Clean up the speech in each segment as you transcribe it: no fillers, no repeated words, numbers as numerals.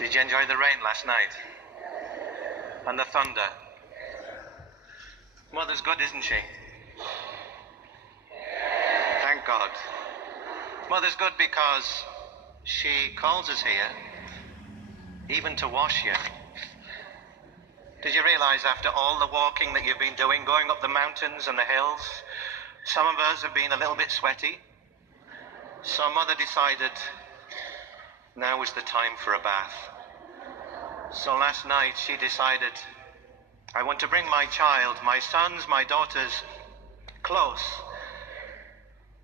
Did you enjoy the rain last night? And the thunder? Mother's good, isn't she? Thank God. Mother's good because she calls us here, even to wash you. Did you realize after all the walking that you've been doing, going up the mountains and the hills, some of us have been a little bit sweaty? So Mother decided now was the time for a bath. So last night she decided, I want to bring my child, my sons, my daughters, close,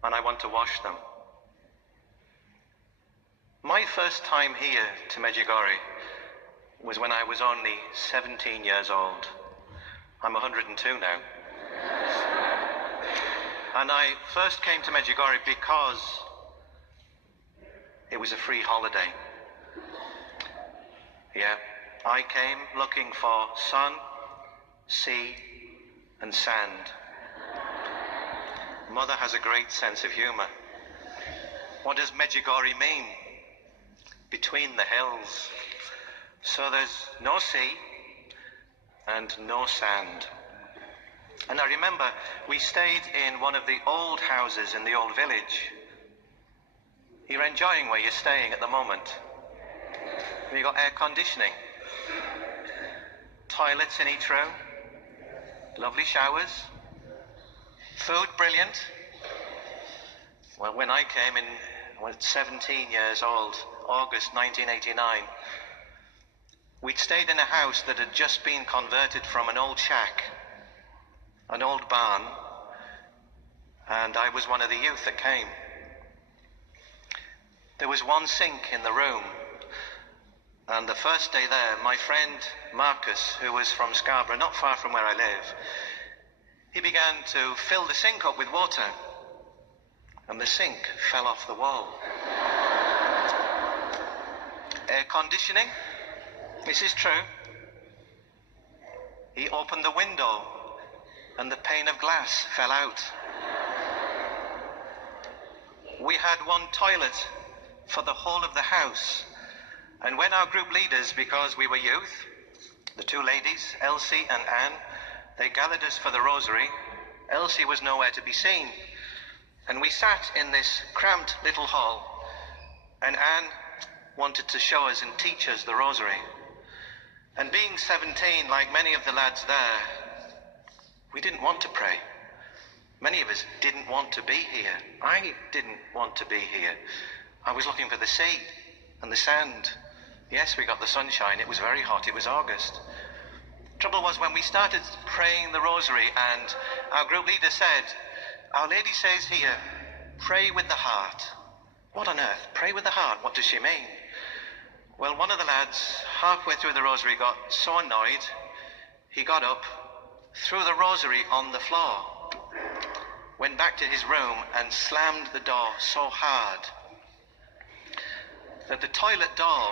and I want to wash them. My first time here to Medjugorje was when I was only 17 years old. I'm 102 now. And I first came to Medjugorje because it was a free holiday. Yeah, I came looking for sun, sea, and sand. Mother has a great sense of humor. What does Medjugorje mean? Between the hills. So there's no sea and no sand. And I remember we stayed in one of the old houses in the old village. You're enjoying where you're staying at the moment. You've got air conditioning, toilets in each room, lovely showers, food brilliant. Well, when I came in, I was 17 years old, August 1989, we'd stayed in a house that had just been converted from an old shack, an old barn, and I was one of the youth that came. There was one sink in the room, and the first day there, my friend Marcus, who was from Scarborough, not far from where I live, he began to fill the sink up with water, and the sink fell off the wall. Air conditioning, this is true. He opened the window, and the pane of glass fell out. We had one toilet for the whole of the house. And when our group leaders, because we were youth, the two ladies, Elsie and Anne, they gathered us for the rosary, Elsie was nowhere to be seen. And we sat in this cramped little hall, and Anne wanted to show us and teach us the rosary. And being 17, like many of the lads there, we didn't want to pray. Many of us didn't want to be here. I didn't want to be here. I was looking for the sea and the sand. Yes, we got the sunshine. It was very hot. It was August. Trouble was when we started praying the rosary and our group leader said, Our Lady says here, pray with the heart. What on earth? Pray with the heart? What does she mean? Well, one of the lads, halfway through the rosary, got so annoyed, he got up, threw the rosary on the floor, went back to his room and slammed the door so hard that the toilet door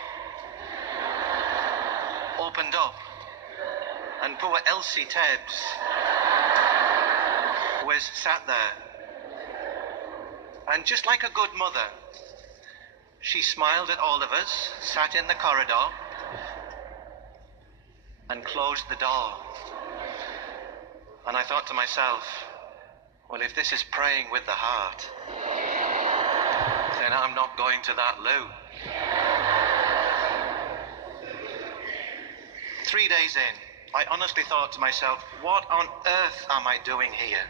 opened up and poor Elsie Tebbs was sat there. And just like a good mother, she smiled at all of us, sat in the corridor and closed the door. And I thought to myself, well, if this is praying with the heart, then I'm not going to that loo. 3 days in, I honestly thought to myself, what on earth am I doing here?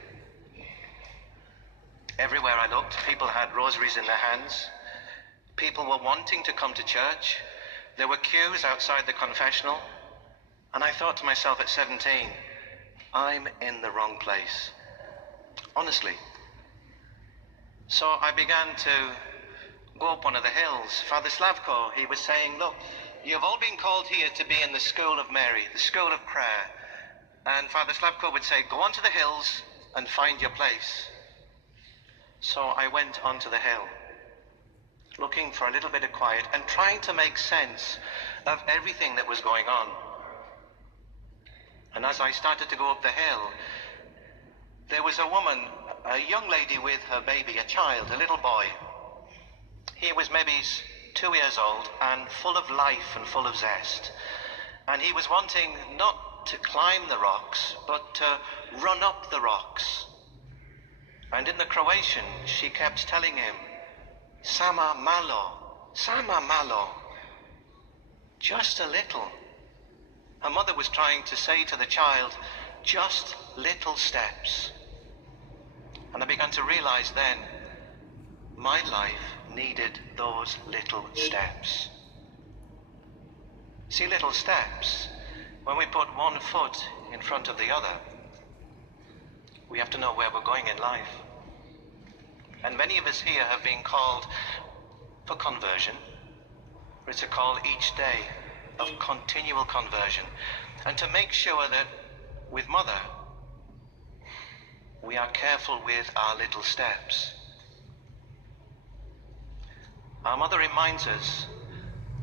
Everywhere I looked, people had rosaries in their hands. People were wanting to come to church. There were queues outside the confessional. And I thought to myself at 17, I'm in the wrong place. Honestly. So I began to go up one of the hills. Father Slavko, he was saying, look, you've all been called here to be in the school of Mary, the school of prayer. And Father Slavko would say, go onto the hills and find your place. So I went onto the hill, looking for a little bit of quiet and trying to make sense of everything that was going on. And as I started to go up the hill, there was a woman, a young lady with her baby, a child, a little boy. He was maybe 2 years old and full of life and full of zest. And he was wanting not to climb the rocks, but to run up the rocks. And in the Croatian, she kept telling him, "Sama malo, sama malo." Just a little. Her mother was trying to say to the child, just little steps. And I began to realize then, my life needed those little steps. See, little steps, when we put one foot in front of the other, we have to know where we're going in life. And many of us here have been called for conversion. It's a call each day of continual conversion. And to make sure that with Mother, we are careful with our little steps. Our Mother reminds us,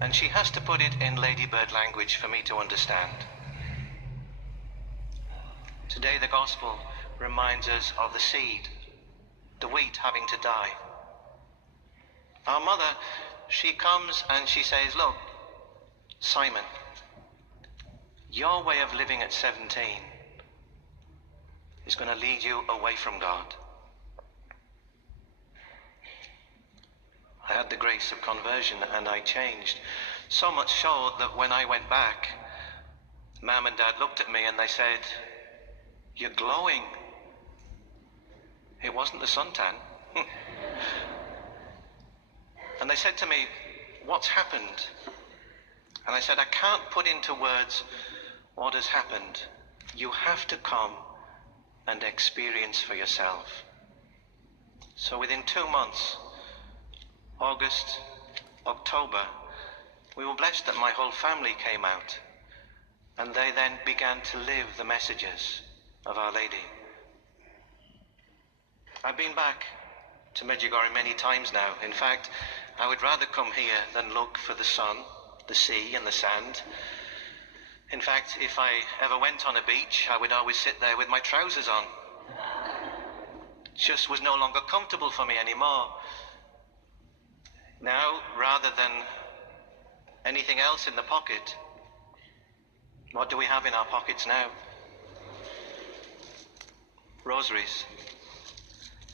and she has to put it in ladybird language for me to understand. Today the Gospel reminds us of the seed, the wheat having to die. Our Mother, she comes and she says, "Look, Simon, your way of living at 17 is going to lead you away from God." I had the grace of conversion and I changed. So much so that when I went back, Mum and Dad looked at me and they said, "You're glowing." It wasn't the suntan. And they said to me, "What's happened?" And I said, "I can't put into words what has happened. You have to come and experience for yourself." So within 2 months, August, October, we were blessed that my whole family came out, and they then began to live the messages of Our Lady. I've been back to Medjugorje many times now. In fact, I would rather come here than look for the sun, the sea and the sand. In fact, if I ever went on a beach, I would always sit there with my trousers on. It just was no longer comfortable for me anymore. Now, rather than anything else in the pocket, what do we have in our pockets now? Rosaries.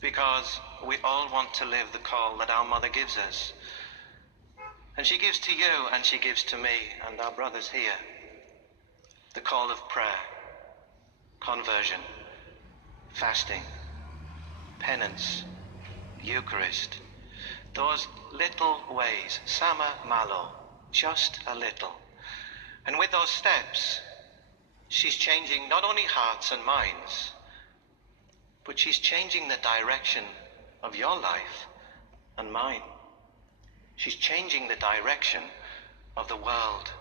Because we all want to live the call that our Mother gives us. And she gives to you and she gives to me and our brothers here. The call of prayer, conversion, fasting, penance, Eucharist. Those little ways, sama malo, just a little. And with those steps, she's changing not only hearts and minds, but she's changing the direction of your life and mine. She's changing the direction of the world.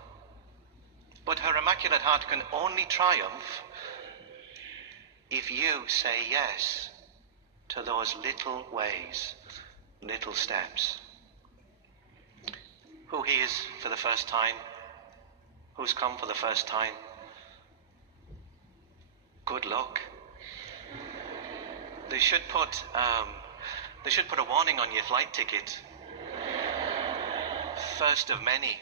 But her Immaculate Heart can only triumph if you say yes to those little ways, little steps. Who hears for the first time? Who's come for the first time? Good luck. They should put a warning on your flight ticket. First of many.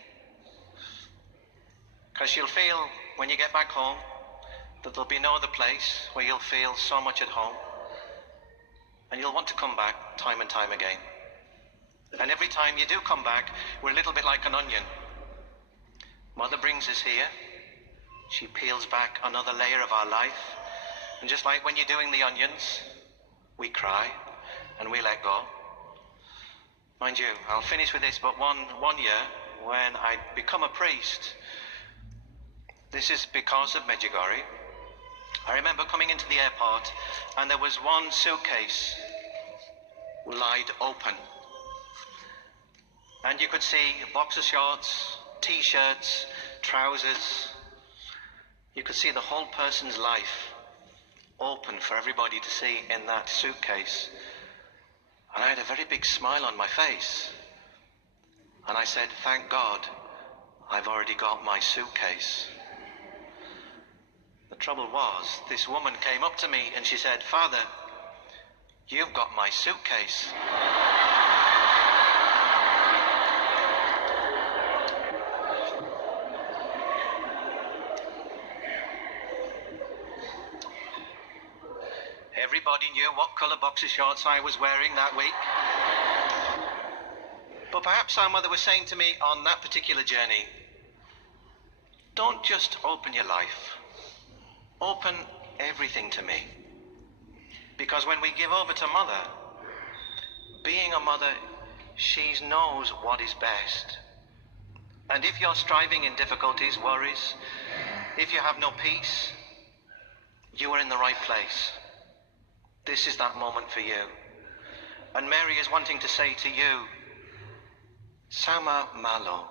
Because you'll feel when you get back home that there'll be no other place where you'll feel so much at home. And you'll want to come back time and time again. And every time you do come back, we're a little bit like an onion. Mother brings us here. She peels back another layer of our life. And just like when you're doing the onions, we cry and we let go. Mind you, I'll finish with this, but one year when I become a priest, this is because of Medjugorje. I remember coming into the airport and there was one suitcase lied open. And you could see boxer shorts, t-shirts, trousers. You could see the whole person's life open for everybody to see in that suitcase. And I had a very big smile on my face. And I said, "Thank God, I've already got my suitcase." The trouble was, this woman came up to me and she said, "Father, you've got my suitcase." Everybody knew what colour boxer shorts I was wearing that week. But perhaps our mother was saying to me on that particular journey, don't just open your life. Open everything to me. Because when we give over to mother, being a mother, she knows what is best. And if you're striving in difficulties, worries, if you have no peace, you are in the right place. This is that moment for you. And Mary is wanting to say to you, Sama malo,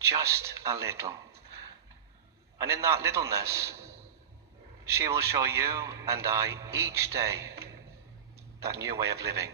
just a little. And in that littleness, she will show you and I each day that new way of living.